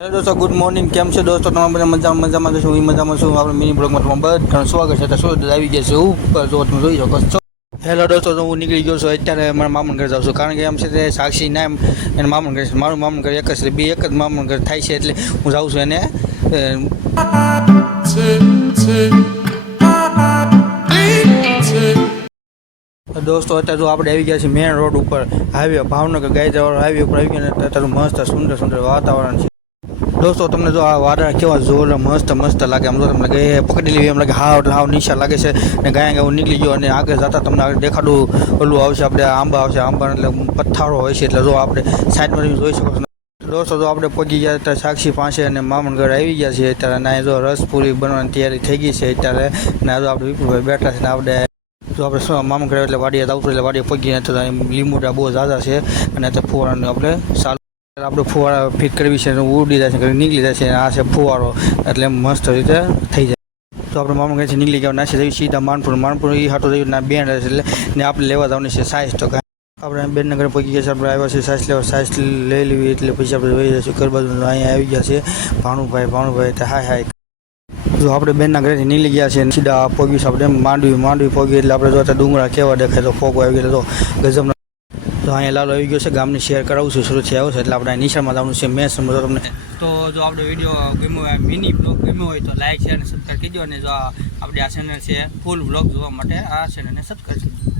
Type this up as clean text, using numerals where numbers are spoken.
Hello દોસ્તો, good morning. કેમ છે દોસ્તો? તમે બધા મજામાં છું. હું મજામાં છું. આપણે મિની બ્લોગમાં તમારું બધાનું સ્વાગત છે. તો શું આવી ગયા છે ઉપર જો તમે જોઈ શકો છો. હેલો દોસ્તો, તો હું નીકળી ગયો છું. અત્યારે મારા મામા ઘરે જાઉં છું, કારણ કે એમ છે તે સાક્ષી ના એને મામા ઘરે છે. મારું મામા ઘર એક જ છે, બે એક જ મામા ઘર થાય છે, એટલે હું જાઉં છું એને. દોસ્તો, અત્યારે જો આપણે આવી ગયા છીએ મેન રોડ ઉપર, હાઈવે ભાવનગર ગાયત્રીવાળો હાઈવે ઉપર આવી ગયા. અત્યારે મસ્ત સુંદર વાતાવરણ છે. દોસ્તો, તમને જો આ વાદળ કેવા જોર મસ્ત લાગે. આમ તો તમને ગાય પકડી લેવી એમ લાગે, હાવ નિશા લાગે છે. ને ગાય હું નીકળી ગયો અને આગળ જતા તમને આગળ દેખાડું ઓલું આવશે, આપણે આંબા આવશે. આંબા એટલે પથ્થારો હોય છે, એટલે જો આપણે સાઈડમાં જોઈ શકો છો. દોસ્તો, તો આપણે પહોંચી ગયા અત્યારે સાક્ષી પાસે અને મામન ઘર આવી ગયા છીએ. અત્યારે ના જો રસપુરી બનવાની તૈયારી થઈ ગઈ છે અત્યારે. ના જો આપણે વિપુલભાઈ બેઠા છે ને આપણે જો આપણે શું મામા ઘરે એટલે વાડીએ આવતું એટલે વાડીએ પહોંચી ગયા. તો લીંબુડા બહુ ઝાઝા છે અને અત્યારે ફુવારાને આપણે આપણે ફુવારા ફિટ કરવી છે, ઉડી જાય છે, નીકળી જાય છે. આ છે ફુવારો, એટલે મસ્ત રીતે થઈ જાય. તો આપણે મામા ઘરેથી નીકળી ગયા, નાસી જઈએ સીધા માનપુર એ હાટો જઈએ ના બેન છે, એટલે ને આપણે લેવા જવાની છે સાઈઝ. તો આપણે બેનના ઘરે પહોંચી ગયા છે. આપણે આવ્યા છે સાઈઝ લેવા, સાઈઝ લઈ લેવી એટલે પછી આપણે જોઈ જઈશું ઘર બાજુ. અહીંયા આવી ગયા છે ભાણુભાઈ તો હાય. જો આપણે બેનના ઘરેથી નીકળી ગયા છે, સીધા પહોંચ્યું છે આપણે માંડવી પહોંચી. એટલે આપણે જોતા ડુંગરા કેવા દેખાય, તો ફોગો આવી ગયો, તો ગજબ. તો અહીંયા લાલો આવી ગયો છે, ગામની શેર કરાવું છું, સુરતથી આવ્યો છે, એટલે આપણે નિશાળમાં જવાનું છે મેં સમજો તમને. તો જો આપણો વિડીયો ગમ્યો હોય, મિની બ્લોગ ગમ્યો હોય તો લાઈક શેર અને સબસ્ક્રાઈબ કરજો. અને જો આપણે આ ચેનલ છે ફૂલ બ્લોગ જોવા માટે આ ચેનલને સબસ્ક્રાઈબ કરજો.